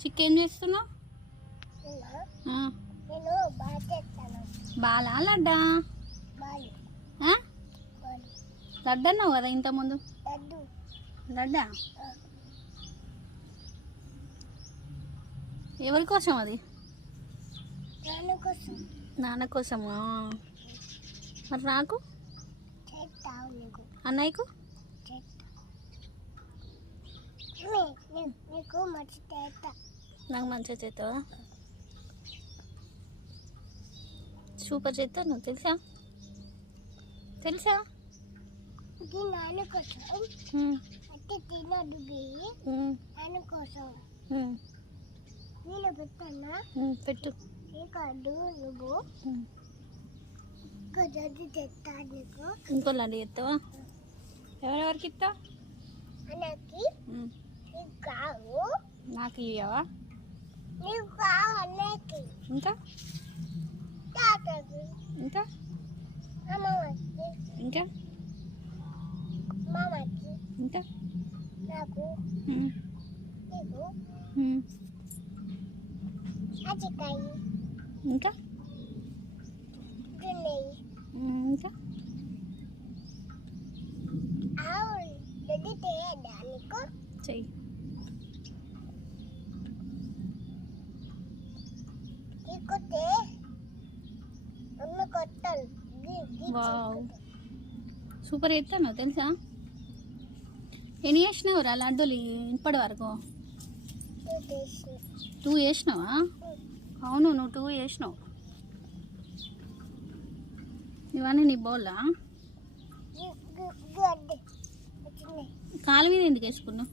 చిక్కేం చేస్తున్నావు? బాలా లడ్డా? లడ్డు అన్నావు కదా ఇంతకుముందు. లడ్డా ఎవరి కోసం అది? నాన్న కోసమా? మరి నాకు అన్నయ్యకు నాకు మంచిగా చేస్తావా? సూపర్ చేస్తావు నువ్వు, తెలుసా? తెలుసా? నాన్న కోసం నాన్న కోసం నేను పెట్టానా? పెట్టు. కాదు నువ్వు లడ్డు తెస్తా నీకు. ఇంకో లడ్డు చేస్తావా? ఎవరెవరికి ఇస్తావు? అన్నకి నీకు కావు. నాకు ఇవ్వవా? నీకు కావు అన్నకి. ఇంకా తాతకి. ఇంకా అమ్మమ్మకి. ఇంకా మామకి. ఇంకా నాకు నీకు అచ్చికాయ. ఇంకా దున్నయ్యి. ఇంకా లడ్డు తేయద్దా నీకు? చెయ్యి. నీకొతే అమ్మ కొట్టాలి. వావ్, సూపర్ చేస్తాను తెలుసా? ఎన్ని చేసినావు రా లడ్డూలు ఇప్పటి వరకు? 2 చేసినావా? అవును, నువ్వు 2 చేసినావు. ఇవన్నీ నీ బౌలా? కాలు మీద ఎందుకు వేసుకున్నావు?